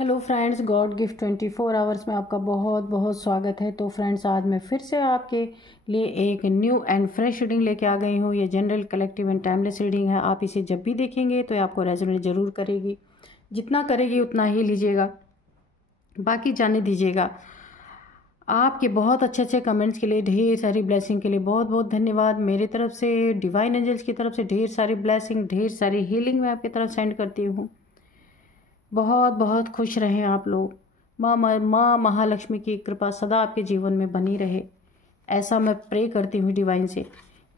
Hello friends, God gift 24 hours में आपका बहुत बहुत स्वागत है। तो फ्रेंड्स, आज मैं फिर से आपके लिए एक न्यू एंड फ्रेश रीडिंग लेके आ गई हूँ। ये general, collective and timeless reading है। आप इसे जब भी देखेंगे तो ये आपको रेजोनेट ज़रूर करेगी। जितना करेगी उतना ही लीजिएगा, बाकी जाने दीजिएगा। आपके बहुत अच्छे अच्छे कमेंट्स के लिए, ढेर सारी ब्लेसिंग के लिए बहुत बहुत धन्यवाद। मेरी तरफ से, डिवाइन एंजल्स की तरफ से ढेर सारी ब्लेसिंग, ढेर सारी हीलिंग मैं आपकी तरफ सेंड करती हूँ। बहुत बहुत खुश रहें आप लोग। माँ महालक्ष्मी की कृपा सदा आपके जीवन में बनी रहे, ऐसा मैं प्रे करती हूँ डिवाइन से।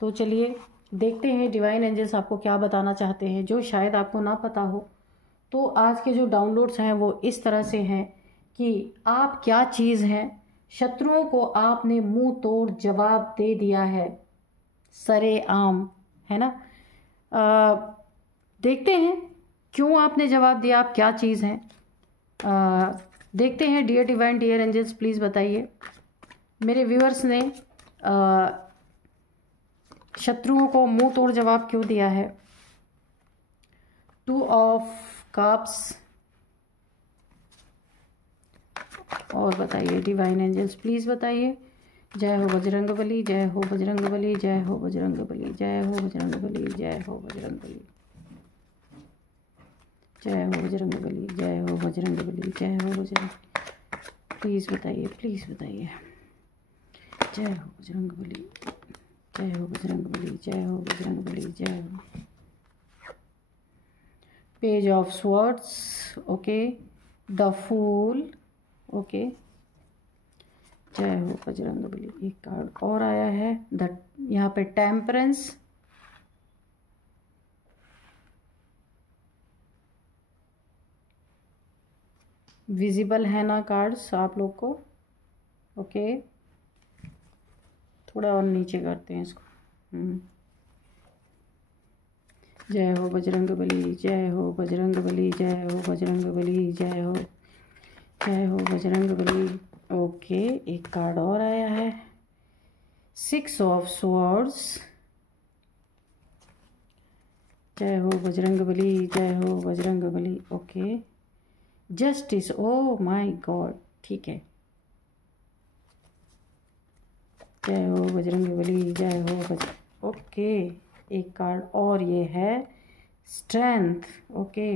तो चलिए देखते हैं डिवाइन एंजल्स आपको क्या बताना चाहते हैं, जो शायद आपको ना पता हो। तो आज के जो डाउनलोड्स हैं वो इस तरह से हैं कि आप क्या चीज़ हैं। शत्रुओं को आपने मुंह तोड़ जवाब दे दिया है, सरेआम, है ना। देखते हैं क्यों आपने जवाब दिया, आप क्या चीज़ हैं। देखते हैं। Dear divine, dear angels, please बताइए मेरे व्यूअर्स ने शत्रुओं को मुंह तोड़ जवाब क्यों दिया है। 2 ऑफ कप्स। और बताइए डिवाइन एंजल्स, प्लीज़ बताइए। जय हो बजरंगबली, जय हो बजरंगबली, जय हो बजरंगबली, जय हो बजरंगबली, जय हो बजरंगबली, जय हो बजरंगबली, जय हो बजरंगबली, जय हो बजरंग। प्लीज़ बताइए, प्लीज़ बताइए। जय हो बजरंगबली, जय हो बजरंगबली, जय हो बजरंगबली, जय हो। Page of swords, okay. The fool, okay. जय हो बजरंगबली। एक कार्ड और आया है, द, यहाँ पे टेम्परेंस। विजिबल है ना कार्ड्स आप लोग को? ओके, थोड़ा और नीचे करते हैं इसको। जय हो बजरंगबली, जय हो बजरंगबली, जय हो बजरंगबली, जय हो, जय हो बजरंगबली। ओके, एक कार्ड और आया है, 6 ऑफ स्वॉर्ड्स। जय हो बजरंगबली, जय हो Bajrangbali, okay. Justice, oh my God, ठीक है। जय हो बजरंगबली, जय हो बजरंग, ओके। एक कार्ड और ये है स्ट्रेंथ, ओके।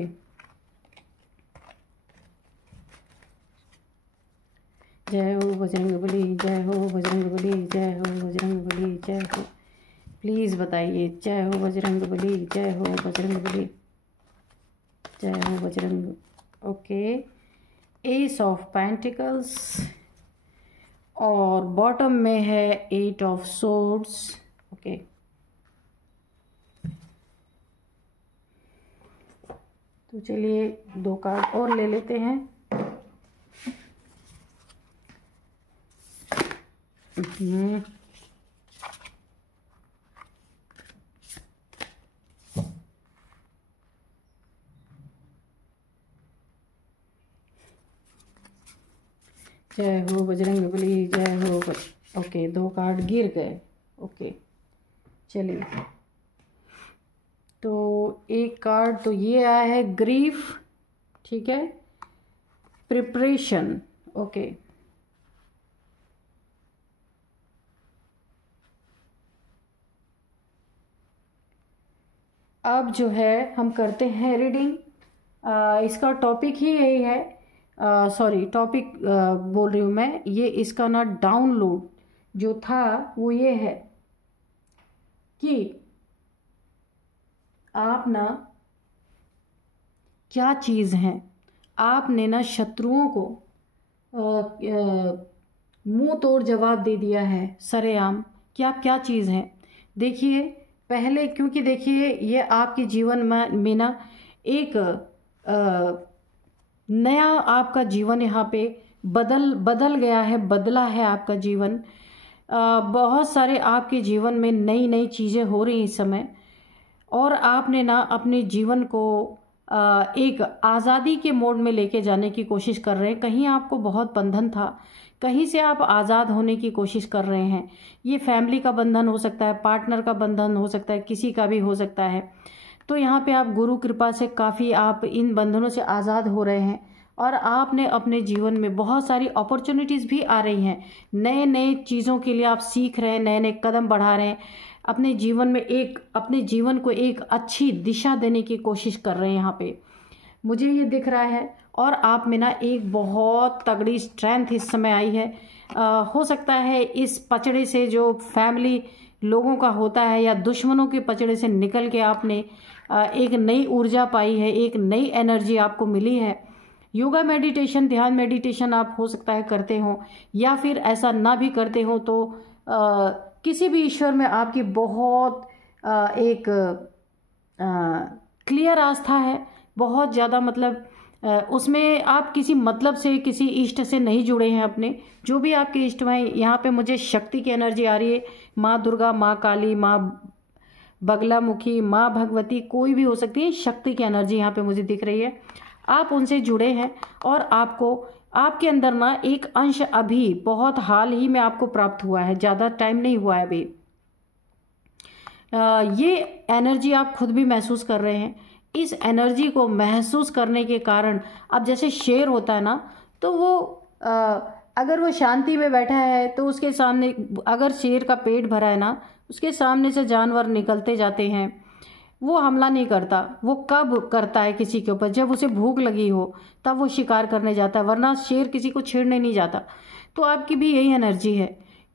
जय हो बजरंगबली, जय हो बजरंगबली, जय हो बजरंगबली, जय हो। प्लीज़ बताइए। जय हो बजरंगबली, जय हो बजरंगबली, जय हो Bajrang, okay. S of pentacles और बॉटम में है 8 ऑफ सोर्ड्स, ओके। तो चलिए 2 कार्ड और ले लेते हैं। जय हो बजरंगबली, जय हो ओके। 2 कार्ड गिर गए, ओके। चलिए, तो एक कार्ड तो ये आया है ग्रीफ, ठीक है। Preparation, okay. अब जो है हम करते हैं रीडिंग। इसका टॉपिक ही यही है, सॉरी टॉपिक बोल रही हूँ मैं, ये इसका ना डाउनलोड जो था वो ये है कि आप ना क्या चीज़ हैं। आपने ना शत्रुओं को मुंह तोड़ जवाब दे दिया है, सरेआम, कि आप क्या चीज़ हैं। देखिए पहले, क्योंकि देखिए ये आपके जीवन में ना एक नया आपका जीवन यहाँ पे बदल गया है, बदला है आपका जीवन। बहुत सारे आपके जीवन में नई नई चीज़ें हो रही इस समय, और आपने ना अपने जीवन को एक आज़ादी के मोड में लेके जाने की कोशिश कर रहे हैं। कहीं आपको बहुत बंधन था, कहीं से आप आज़ाद होने की कोशिश कर रहे हैं। ये फैमिली का बंधन हो सकता है, पार्टनर का बंधन हो सकता है, किसी का भी हो सकता है। तो यहाँ पे आप गुरु कृपा से काफ़ी आप इन बंधनों से आज़ाद हो रहे हैं। और आपने अपने जीवन में बहुत सारी अपॉर्चुनिटीज़ भी आ रही हैं, नए नए चीज़ों के लिए आप सीख रहे हैं, नए नए कदम बढ़ा रहे हैं, अपने जीवन में अपने जीवन को एक अच्छी दिशा देने की कोशिश कर रहे हैं। यहाँ पे मुझे ये दिख रहा है और आप में ना एक बहुत तगड़ी स्ट्रेंथ इस समय आई है। हो सकता है इस पचड़े से जो फैमिली लोगों का होता है या दुश्मनों के पचड़े से निकल के आपने एक नई ऊर्जा पाई है, एक नई एनर्जी आपको मिली है। योगा मेडिटेशन, ध्यान मेडिटेशन आप हो सकता है करते हो, या फिर ऐसा ना भी करते हो तो किसी भी ईश्वर में आपकी बहुत एक क्लियर आस्था है, बहुत ज़्यादा, मतलब उसमें आप किसी मतलब से, किसी इष्ट से नहीं जुड़े हैं अपने। जो भी आपके इष्ट हैं, यहाँ पे मुझे शक्ति की एनर्जी आ रही है, माँ दुर्गा, माँ काली, माँ बगलामुखी, माँ भगवती, कोई भी हो सकती है, शक्ति की एनर्जी यहाँ पे मुझे दिख रही है। आप उनसे जुड़े हैं और आपको आपके अंदर ना एक अंश अभी बहुत हाल ही में आपको प्राप्त हुआ है, ज़्यादा टाइम नहीं हुआ है अभी। ये एनर्जी आप खुद भी महसूस कर रहे हैं। इस एनर्जी को महसूस करने के कारण अब जैसे शेर होता है ना, तो वो अगर वो शांति में बैठा है तो उसके सामने, अगर शेर का पेट भरा है ना, उसके सामने से जानवर निकलते जाते हैं, वो हमला नहीं करता। वो कब करता है किसी के ऊपर? जब उसे भूख लगी हो तब वो शिकार करने जाता है, वरना शेर किसी को छेड़ने नहीं जाता। तो आपकी भी यही एनर्जी है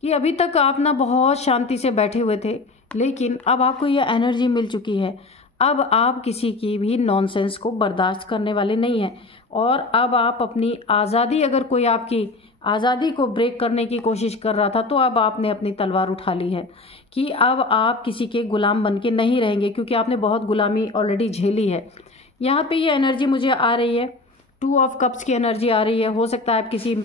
कि अभी तक आप ना बहुत शांति से बैठे हुए थे, लेकिन अब आपको ये एनर्जी मिल चुकी है। अब आप किसी की भी नॉनसेंस को बर्दाश्त करने वाले नहीं हैं, और अब आप अपनी आज़ादी, अगर कोई आपकी आज़ादी को ब्रेक करने की कोशिश कर रहा था, तो अब आपने अपनी तलवार उठा ली है कि अब आप किसी के गुलाम बन के नहीं रहेंगे, क्योंकि आपने बहुत गुलामी ऑलरेडी झेली है। यहाँ पे ये एनर्जी मुझे आ रही है, 2 ऑफ कप्स की एनर्जी आ रही है। हो सकता है आप किसी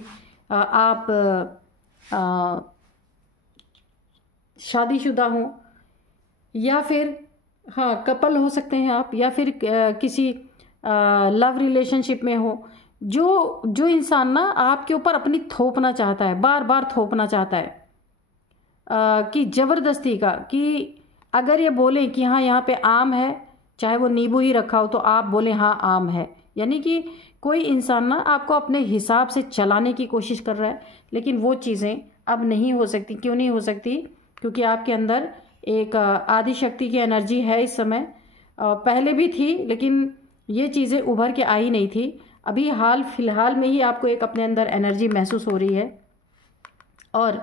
शादीशुदा हो, या फिर हाँ कपल हो सकते हैं आप, या फिर किसी लव रिलेशनशिप में हो। जो इंसान ना आपके ऊपर अपनी थोपना चाहता है, बार बार थोपना चाहता है, कि ज़बरदस्ती का, कि अगर ये बोले कि हाँ यहाँ पे आम है, चाहे वो नींबू ही रखा हो, तो आप बोले हाँ आम है। यानी कि कोई इंसान ना आपको अपने हिसाब से चलाने की कोशिश कर रहा है, लेकिन वो चीज़ें अब नहीं हो सकती। क्यों नहीं हो सकती? क्योंकि आपके अंदर एक आदि शक्ति की एनर्जी है इस समय। पहले भी थी, लेकिन ये चीज़ें उभर के आई नहीं थी। अभी हाल फिलहाल में ही आपको एक अपने अंदर एनर्जी महसूस हो रही है, और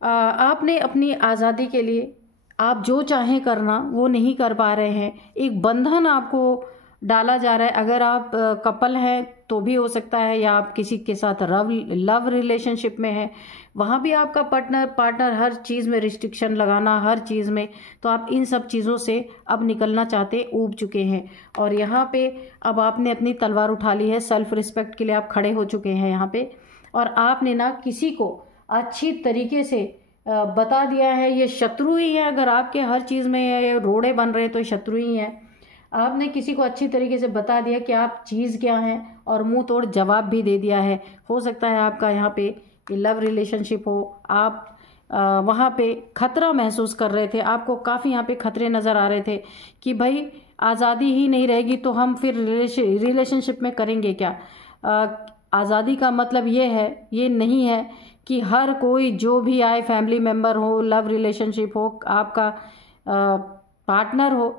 आपने अपनी आज़ादी के लिए आप जो चाहें करना वो नहीं कर पा रहे हैं। एक बंधन आपको डाला जा रहा है। अगर आप कपल हैं तो भी हो सकता है, या आप किसी के साथ लव रिलेशनशिप में हैं, वहाँ भी आपका पार्टनर हर चीज़ में रिस्ट्रिक्शन लगाना, हर चीज़ में, तो आप इन सब चीज़ों से अब निकलना चाहते, ऊब चुके हैं। और यहाँ पे अब आपने अपनी तलवार उठा ली है, सेल्फ रिस्पेक्ट के लिए आप खड़े हो चुके हैं यहाँ पे। और आपने ना किसी को अच्छी तरीके से बता दिया है, ये शत्रु ही है। अगर आपके हर चीज़ में ये रोड़े बन रहे हैं तो शत्रु ही हैं। आपने किसी को अच्छी तरीके से बता दिया कि आप चीज़ क्या हैं, और मुंह तोड़ जवाब भी दे दिया है। हो सकता है आपका यहाँ पे लव रिलेशनशिप हो, आप वहाँ पे खतरा महसूस कर रहे थे, आपको काफ़ी यहाँ पे खतरे नज़र आ रहे थे कि भाई आज़ादी ही नहीं रहेगी तो हम फिर रिलेशनशिप में करेंगे क्या। आज़ादी का मतलब ये नहीं है कि हर कोई जो भी आए, फैमिली मेम्बर हो, लव रिलेशनशिप हो, आपका पार्टनर हो,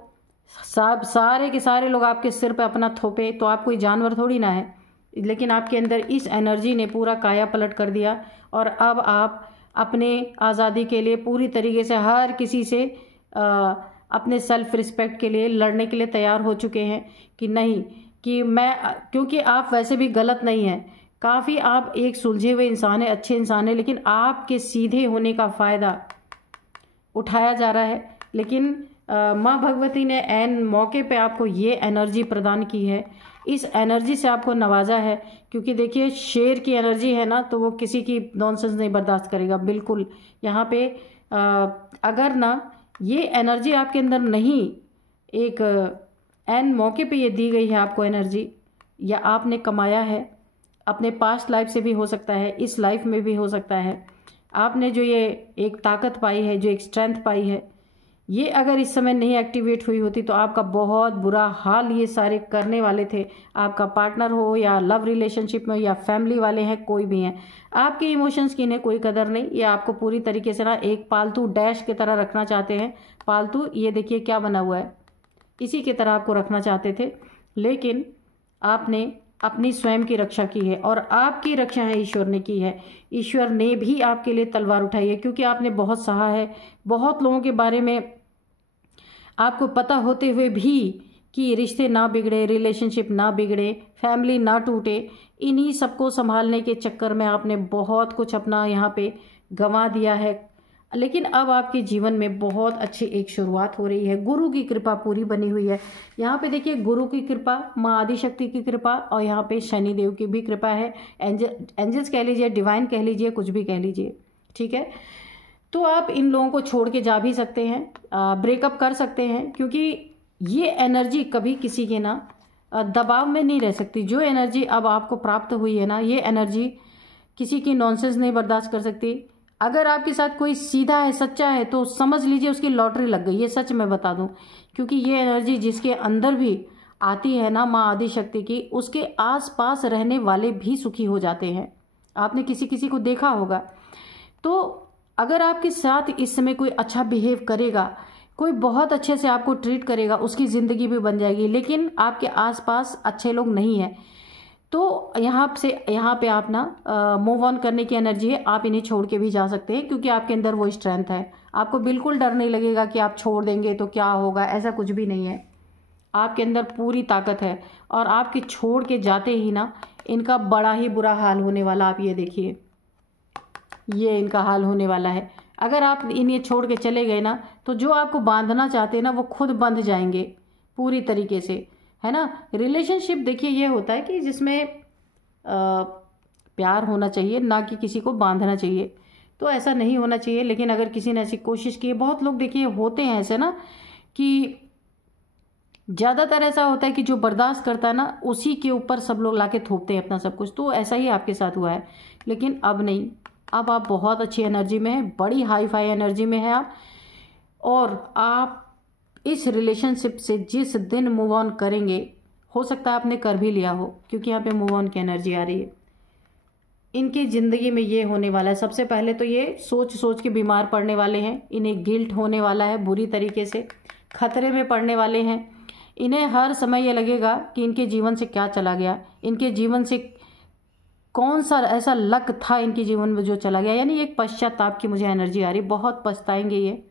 सब सारे के सारे लोग आपके सिर पे अपना थोपे, तो आप कोई जानवर थोड़ी ना है। लेकिन आपके अंदर इस एनर्जी ने पूरा काया पलट कर दिया, और अब आप अपने आज़ादी के लिए पूरी तरीके से हर किसी से अपने सेल्फ रिस्पेक्ट के लिए लड़ने के लिए तैयार हो चुके हैं कि नहीं, कि मैं, क्योंकि आप वैसे भी गलत नहीं हैं, काफ़ी आप एक सुलझे हुए इंसान हैं, अच्छे इंसान हैं, लेकिन आपके सीधे होने का फ़ायदा उठाया जा रहा है। लेकिन माँ भगवती ने ऐन मौके पे आपको ये एनर्जी प्रदान की है, इस एनर्जी से आपको नवाजा है। क्योंकि देखिए शेर की एनर्जी है ना, तो वो किसी की नॉनसेंस नहीं बर्दाश्त करेगा बिल्कुल। यहाँ पे अगर ना ये एनर्जी आपके अंदर नहीं, एक ऐन मौके पे ये दी गई है आपको एनर्जी, या आपने कमाया है अपने पास्ट लाइफ से भी हो सकता है, इस लाइफ में भी हो सकता है, आपने जो ये एक ताकत पाई है, जो एक स्ट्रेंथ पाई है, ये अगर इस समय नहीं एक्टिवेट हुई होती तो आपका बहुत बुरा हाल ये सारे करने वाले थे। आपका पार्टनर हो या लव रिलेशनशिप में या फैमिली वाले हैं, कोई भी हैं, आपके इमोशंस की इन्हें कोई कदर नहीं। ये आपको पूरी तरीके से ना एक पालतू डैश की तरह रखना चाहते हैं। पालतू, ये देखिए क्या बना हुआ है, इसी की तरह आपको रखना चाहते थे, लेकिन आपने अपनी स्वयं की रक्षा की है और आपकी रक्षा है ईश्वर ने की है। ईश्वर ने भी आपके लिए तलवार उठाई है, क्योंकि आपने बहुत सहा है। बहुत लोगों के बारे में आपको पता होते हुए भी कि रिश्ते ना बिगड़े, रिलेशनशिप ना बिगड़े, फैमिली ना टूटे, इन्हीं सबको संभालने के चक्कर में आपने बहुत कुछ अपना यहाँ पे गंवा दिया है। लेकिन अब आपके जीवन में बहुत अच्छी एक शुरुआत हो रही है। गुरु की कृपा पूरी बनी हुई है। यहाँ पे देखिए, गुरु की कृपा, माँ आदिशक्ति की कृपा, और यहाँ पे शनि देव की भी कृपा है। एंजल्स कह लीजिए, डिवाइन कह लीजिए, कुछ भी कह लीजिए, ठीक है। तो आप इन लोगों को छोड़ के जा भी सकते हैं, ब्रेकअप कर सकते हैं, क्योंकि ये एनर्जी कभी किसी के ना दबाव में नहीं रह सकती। जो एनर्जी अब आपको प्राप्त हुई है ना, ये एनर्जी किसी की नॉनसेंस नहीं बर्दाश्त कर सकती। अगर आपके साथ कोई सीधा है, सच्चा है, तो समझ लीजिए उसकी लॉटरी लग गई। ये सच मैं बता दूं, क्योंकि ये एनर्जी जिसके अंदर भी आती है ना माँ आदिशक्ति की, उसके आसपास रहने वाले भी सुखी हो जाते हैं। आपने किसी किसी को देखा होगा। तो अगर आपके साथ इस समय कोई अच्छा बिहेव करेगा, कोई बहुत अच्छे से आपको ट्रीट करेगा, उसकी ज़िंदगी भी बन जाएगी। लेकिन आपके आसपास अच्छे लोग नहीं हैं, तो यहाँ पे आप ना मूव ऑन करने की एनर्जी है। आप इन्हें छोड़ के भी जा सकते हैं, क्योंकि आपके अंदर वो स्ट्रेंथ है। आपको बिल्कुल डर नहीं लगेगा कि आप छोड़ देंगे तो क्या होगा, ऐसा कुछ भी नहीं है। आपके अंदर पूरी ताकत है, और आपके छोड़ के जाते ही ना इनका बड़ा ही बुरा हाल होने वाला। आप ये देखिए, ये इनका हाल होने वाला है। अगर आप इन्हें छोड़ के चले गए ना, तो जो आपको बांधना चाहते हैं ना, वो खुद बंध जाएंगे पूरी तरीके से, है ना। रिलेशनशिप देखिए ये होता है कि जिसमें प्यार होना चाहिए, ना कि किसी को बांधना चाहिए। तो ऐसा नहीं होना चाहिए। लेकिन अगर किसी ने ऐसी कोशिश की है, बहुत लोग देखिए होते हैं ऐसे ना, कि ज़्यादातर ऐसा होता है कि जो बर्दाश्त करता है ना, उसी के ऊपर सब लोग लाके थोपते हैं अपना सब कुछ। तो ऐसा ही आपके साथ हुआ है। लेकिन अब नहीं, अब आप बहुत अच्छी एनर्जी में हैं, बड़ी हाई फाई एनर्जी में हैं आप। और आप इस रिलेशनशिप से जिस दिन मूव ऑन करेंगे, हो सकता है आपने कर भी लिया हो, क्योंकि यहाँ पे मूव ऑन की एनर्जी आ रही है। इनकी ज़िंदगी में ये होने वाला है। सबसे पहले तो ये सोच सोच के बीमार पड़ने वाले हैं। इन्हें गिल्ट होने वाला है, बुरी तरीके से खतरे में पड़ने वाले हैं। इन्हें हर समय ये लगेगा कि इनके जीवन से क्या चला गया, इनके जीवन से कौन सा ऐसा लक था इनके जीवन में जो चला गया। यानी एक पश्चाताप की मुझे एनर्जी आ रही। बहुत पछताएंगे ये,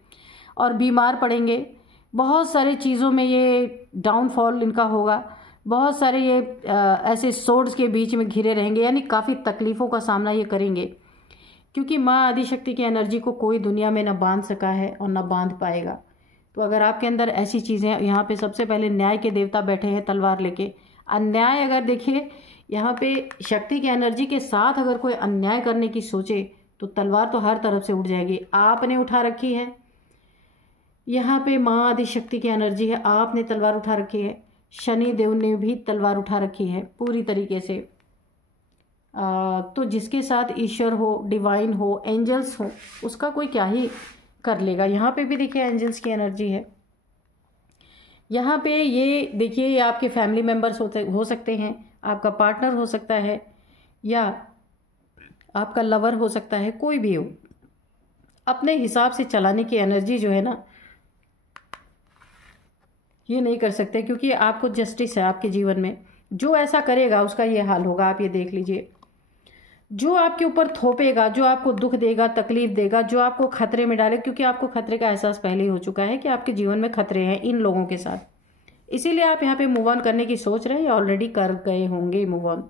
और बीमार पड़ेंगे। बहुत सारी चीज़ों में ये डाउनफॉल इनका होगा। बहुत सारे ये ऐसे सोर्स के बीच में घिरे रहेंगे। यानी काफ़ी तकलीफ़ों का सामना ये करेंगे, क्योंकि माँ आदिशक्ति की एनर्जी को कोई दुनिया में ना बांध सका है और ना बांध पाएगा। तो अगर आपके अंदर ऐसी चीज़ें, यहाँ पे सबसे पहले न्याय के देवता बैठे हैं तलवार लेके। अन्याय, अगर देखिए यहाँ पे शक्ति की एनर्जी के साथ अगर कोई अन्याय करने की सोचे, तो तलवार तो हर तरफ से उठ जाएगी। आपने उठा रखी है, यहाँ पे माँ आदिशक्ति की एनर्जी है, आपने तलवार उठा रखी है। शनि देव ने भी तलवार उठा रखी है पूरी तरीके से। तो जिसके साथ ईश्वर हो, डिवाइन हो, एंजल्स हो, उसका कोई क्या ही कर लेगा। यहाँ पे भी देखिए एंजल्स की एनर्जी है। यहाँ पे ये देखिए, ये आपके फैमिली मेम्बर्स हो सकते हैं, आपका पार्टनर हो सकता है, या आपका लवर हो सकता है, कोई भी हो। अपने हिसाब से चलाने की एनर्जी जो है ना, ये नहीं कर सकते, क्योंकि आपको जस्टिस है आपके जीवन में। जो ऐसा करेगा उसका ये हाल होगा। आप ये देख लीजिए, जो आपके ऊपर थोपेगा, जो आपको दुख देगा, तकलीफ देगा, जो आपको खतरे में डाले, क्योंकि आपको खतरे का एहसास पहले ही हो चुका है कि आपके जीवन में खतरे हैं इन लोगों के साथ। इसीलिए आप यहाँ पे मूव ऑन करने की सोच रहे हैं, या ऑलरेडी कर गए होंगे मूव ऑन।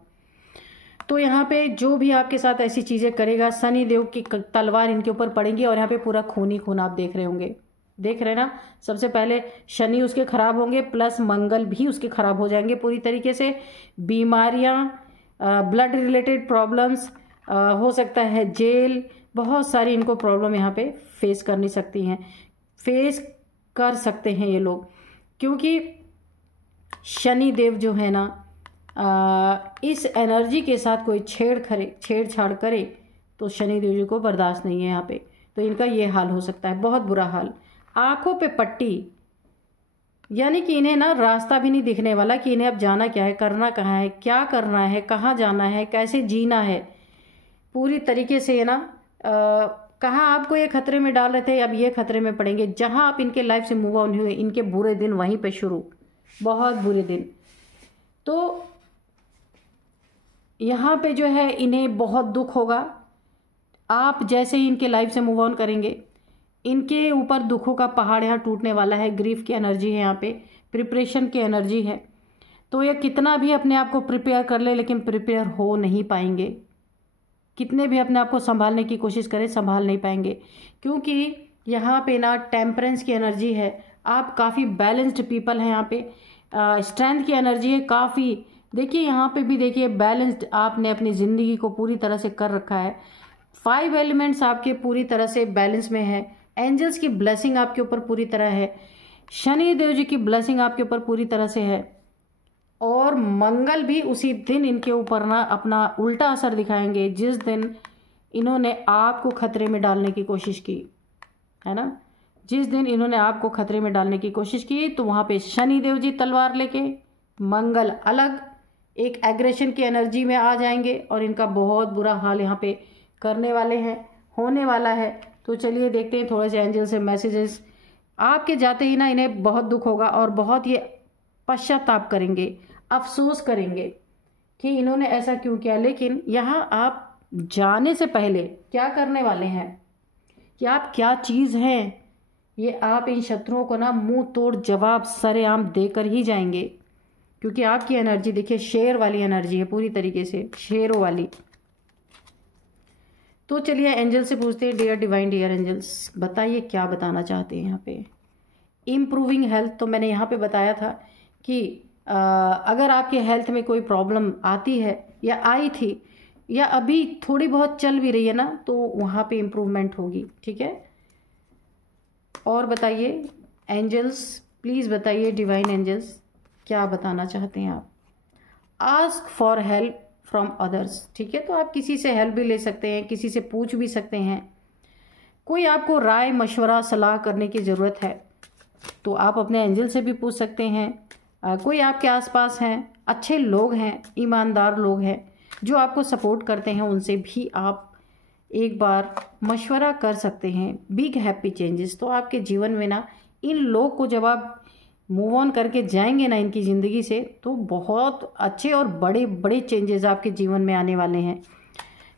तो यहाँ पे जो भी आपके साथ ऐसी चीज़ें करेगा, शनि देव की तलवार इनके ऊपर पड़ेंगी। और यहाँ पे पूरा खून ही खून आप देख रहे होंगे, देख रहे ना। सबसे पहले शनि उसके खराब होंगे, प्लस मंगल भी उसके खराब हो जाएंगे पूरी तरीके से। बीमारियाँ, ब्लड रिलेटेड प्रॉब्लम्स, हो सकता है जेल, बहुत सारी इनको प्रॉब्लम यहाँ पे फेस कर सकते हैं ये लोग। क्योंकि शनि देव जो है ना, इस एनर्जी के साथ कोई छेड़छाड़ करे तो शनि देव जी को बर्दाश्त नहीं है यहाँ पे। तो इनका ये हाल हो सकता है, बहुत बुरा हाल। आंखों पे पट्टी, यानी कि इन्हें ना रास्ता भी नहीं दिखने वाला कि इन्हें अब जाना क्या है, करना कहाँ है, क्या करना है, कहाँ जाना है, कैसे जीना है। पूरी तरीके से ना कहाँ आपको ये खतरे में डाल रहे थे, अब ये खतरे में पड़ेंगे। जहाँ आप इनके लाइफ से मूव ऑन हुए, इनके बुरे दिन वहीं पे शुरू, बहुत बुरे दिन। तो यहाँ पे जो है इन्हें बहुत दुख होगा। आप जैसे ही इनके लाइफ से मूव ऑन करेंगे, इनके ऊपर दुखों का पहाड़ यहाँ टूटने वाला है। ग्रीफ की एनर्जी है, यहाँ पे प्रिपरेशन की एनर्जी है। तो ये कितना भी अपने आप को प्रिपेयर कर ले, लेकिन प्रिपेयर हो नहीं पाएंगे। कितने भी अपने आप को संभालने की कोशिश करें, संभाल नहीं पाएंगे, क्योंकि यहाँ पे ना टेम्परेंस की एनर्जी है। आप काफ़ी बैलेंस्ड पीपल हैं। यहाँ पे स्ट्रेंथ की एनर्जी है काफ़ी। देखिए यहाँ पे भी देखिए बैलेंस्ड आपने अपनी ज़िंदगी को पूरी तरह से कर रखा है। 5 एलिमेंट्स आपके पूरी तरह से बैलेंस में है। एंजल्स की ब्लेसिंग आपके ऊपर पूरी तरह है। शनि देव जी की ब्लेसिंग आपके ऊपर पूरी तरह से है। और मंगल भी उसी दिन इनके ऊपर ना अपना उल्टा असर दिखाएंगे जिस दिन इन्होंने आपको खतरे में डालने की कोशिश की है ना। जिस दिन इन्होंने आपको खतरे में डालने की कोशिश की, तो वहाँ पे शनि देव जी तलवार लेके, मंगल अलग एक एग्रेशन की एनर्जी में आ जाएंगे और इनका बहुत बुरा हाल यहाँ पे करने वाले हैं, होने वाला है। तो चलिए देखते हैं थोड़े से एंजल से मैसेजेस। आपके जाते ही ना इन्हें बहुत दुख होगा और बहुत ये पश्चाताप करेंगे, अफसोस करेंगे कि इन्होंने ऐसा क्यों किया। लेकिन यहाँ आप जाने से पहले क्या करने वाले हैं, कि आप क्या चीज़ हैं, ये आप इन शत्रुओं को ना मुंह तोड़ जवाब सरेआम देकर ही जाएंगे। क्योंकि आपकी एनर्जी देखिए शेर वाली एनर्जी है, पूरी तरीके से शेरों वाली। तो चलिए एंजल से पूछते हैं, डियर डिवाइन डियर एंजल्स, बताइए क्या बताना चाहते हैं यहाँ पे। इम्प्रूविंग हेल्थ, तो मैंने यहाँ पे बताया था कि अगर आपके हेल्थ में कोई प्रॉब्लम आती है या आई थी या अभी थोड़ी बहुत चल भी रही है ना, तो वहाँ पे इम्प्रूवमेंट होगी। ठीक है, और बताइए एंजल्स, प्लीज़ बताइए डिवाइन एंजल्स क्या बताना चाहते हैं आप। Ask for help from others. ठीक है, तो आप किसी से हेल्प भी ले सकते हैं, किसी से पूछ भी सकते हैं। कोई आपको राय मशवरा सलाह करने की ज़रूरत है तो आप अपने एंजल से भी पूछ सकते हैं। कोई आपके आसपास हैं, अच्छे लोग हैं, ईमानदार लोग हैं जो आपको सपोर्ट करते हैं, उनसे भी आप एक बार मशवरा कर सकते हैं। बिग हैप्पी चेंजेस, तो आपके जीवन में ना इन लोग को जब आप मूव ऑन करके जाएंगे ना इनकी ज़िंदगी से, तो बहुत अच्छे और बड़े बड़े चेंजेस आपके जीवन में आने वाले हैं।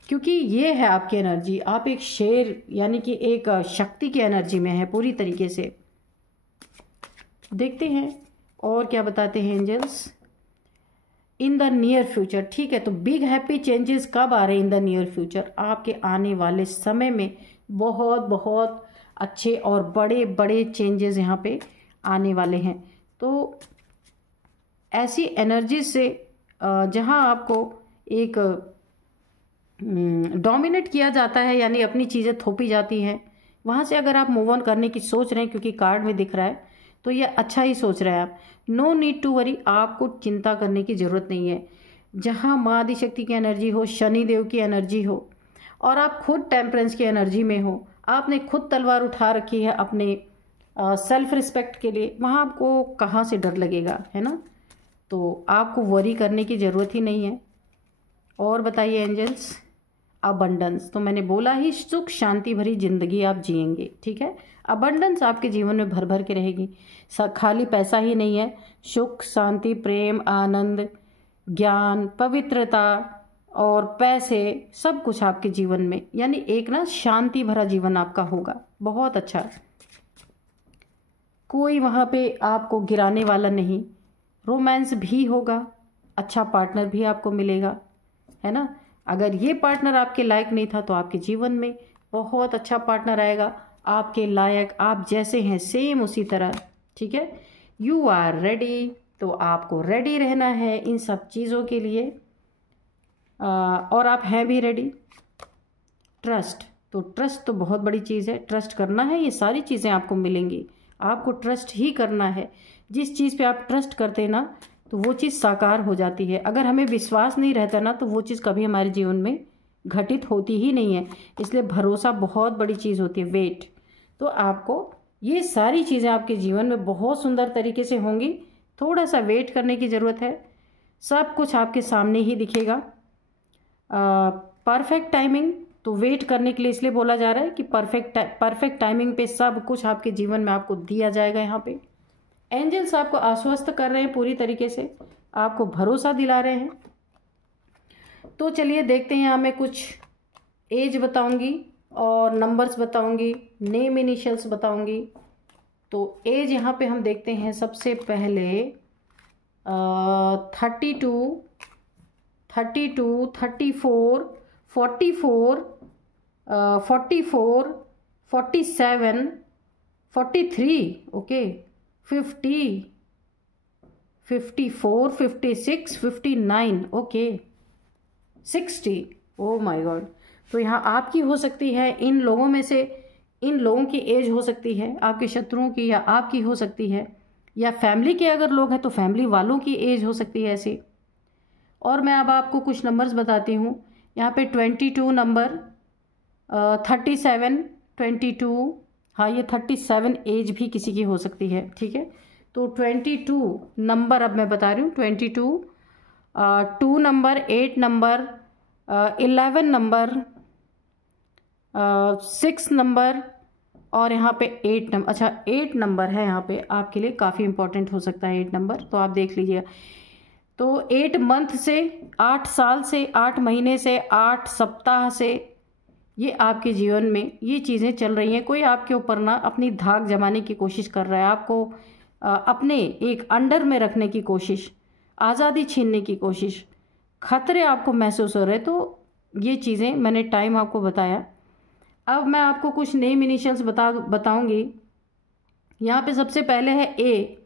क्योंकि ये है आपकी एनर्जी, आप एक शेर यानी कि एक शक्ति की एनर्जी में है पूरी तरीके से। देखते हैं और क्या बताते हैं angels in the near future. ठीक है, तो बिग हैप्पी चेंजेस कब आ रहे हैं इन द नियर फ्यूचर, आपके आने वाले समय में बहुत बहुत अच्छे और बड़े बड़े चेंजेस यहाँ पे आने वाले हैं। तो ऐसी एनर्जी से जहाँ आपको एक डोमिनेट किया जाता है, यानी अपनी चीज़ें थोपी जाती हैं, वहाँ से अगर आप मूव ऑन करने की सोच रहे हैं, क्योंकि कार्ड में दिख रहा है तो ये अच्छा ही सोच रहे हैं आप। नो नीड टू वरी, आपको चिंता करने की ज़रूरत नहीं है। जहाँ माँ आदिशक्ति की एनर्जी हो, शनि देव की एनर्जी हो और आप खुद टेम्परेंस की एनर्जी में हो, आपने खुद तलवार उठा रखी है अपने सेल्फ रिस्पेक्ट के लिए, वहाँ आपको कहाँ से डर लगेगा, है ना। तो आपको वरी करने की ज़रूरत ही नहीं है। और बताइए एंजल्स अबंडेंस, तो मैंने बोला ही सुख शांति भरी जिंदगी आप जिएंगे। ठीक है, अबंडेंस आपके जीवन में भर भर के रहेगी। खाली पैसा ही नहीं है, सुख शांति प्रेम आनंद ज्ञान पवित्रता और पैसे सब कुछ आपके जीवन में, यानी एक ना शांति भरा जीवन आपका होगा। बहुत अच्छा, कोई वहाँ पे आपको गिराने वाला नहीं। रोमांस भी होगा, अच्छा पार्टनर भी आपको मिलेगा, है ना। अगर ये पार्टनर आपके लायक नहीं था तो आपके जीवन में बहुत अच्छा पार्टनर आएगा आपके लायक, आप जैसे हैं सेम उसी तरह। ठीक है, यू आर रेडी, तो आपको रेडी रहना है इन सब चीज़ों के लिए और आप हैं भी रेडी। ट्रस्ट, तो ट्रस्ट तो बहुत बड़ी चीज़ है, ट्रस्ट करना है, ये सारी चीज़ें आपको मिलेंगी। आपको ट्रस्ट ही करना है, जिस चीज़ पे आप ट्रस्ट करते हैं ना तो वो चीज़ साकार हो जाती है। अगर हमें विश्वास नहीं रहता ना तो वो चीज़ कभी हमारे जीवन में घटित होती ही नहीं है। इसलिए भरोसा बहुत बड़ी चीज़ होती है। वेट, तो आपको ये सारी चीज़ें आपके जीवन में बहुत सुंदर तरीके से होंगी। थोड़ा सा वेट करने की ज़रूरत है, सब कुछ आपके सामने ही दिखेगा। परफेक्ट टाइमिंग, तो वेट करने के लिए इसलिए बोला जा रहा है कि परफेक्ट टाइमिंग पे सब कुछ आपके जीवन में आपको दिया जाएगा। यहाँ पे एंजल्स आपको आश्वस्त कर रहे हैं, पूरी तरीके से आपको भरोसा दिला रहे हैं। तो चलिए देखते हैं, यहाँ मैं कुछ एज बताऊंगी और नंबर्स बताऊंगी, नेम इनिशियल्स बताऊंगी। तो एज यहाँ पे हम देखते हैं सबसे पहले 32, 34, 44, 44, 47, 43, okay, 50, 54, 56, 59, okay, 60, oh my God. तो यहाँ आपकी हो सकती है, इन लोगों में से इन लोगों की एज हो सकती है, आपके शत्रुओं की या आपकी हो सकती है, या फैमिली के अगर लोग हैं तो फैमिली वालों की एज हो सकती है ऐसी। और मैं अब आपको कुछ नंबर्स बताती हूँ। यहाँ पे 22 नंबर, 37, 22, हाँ ये 37 एज भी किसी की हो सकती है, ठीक है। तो 22 नंबर अब मैं बता रही हूँ, 22, 2 नंबर, 8 नंबर, 11 नंबर, 6 नंबर, और यहाँ पे 8 नंबर। अच्छा 8 नंबर है यहाँ पे आपके लिए, काफ़ी इंपॉर्टेंट हो सकता है 8 नंबर, तो आप देख लीजिए। तो 8 मंथ से, 8 साल से, 8 महीने से, 8 सप्ताह से ये आपके जीवन में ये चीज़ें चल रही हैं। कोई आपके ऊपर ना अपनी धाक जमाने की कोशिश कर रहा है, आपको अपने एक अंडर में रखने की कोशिश, आज़ादी छीनने की कोशिश, खतरे आपको महसूस हो रहे। तो ये चीज़ें मैंने टाइम आपको बताया। अब मैं आपको कुछ नेम इनिशियल्स बताऊंगी। यहाँ पे सबसे पहले है ए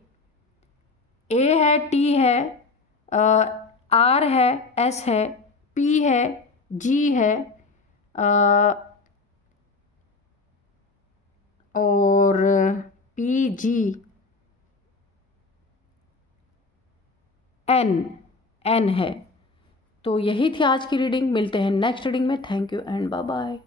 है, टी है, आर है, एस है, पी है, जी है, और पी जी, एन है। तो यही थी आज की रीडिंग। मिलते हैं नेक्स्ट रीडिंग में। Thank you and bye bye.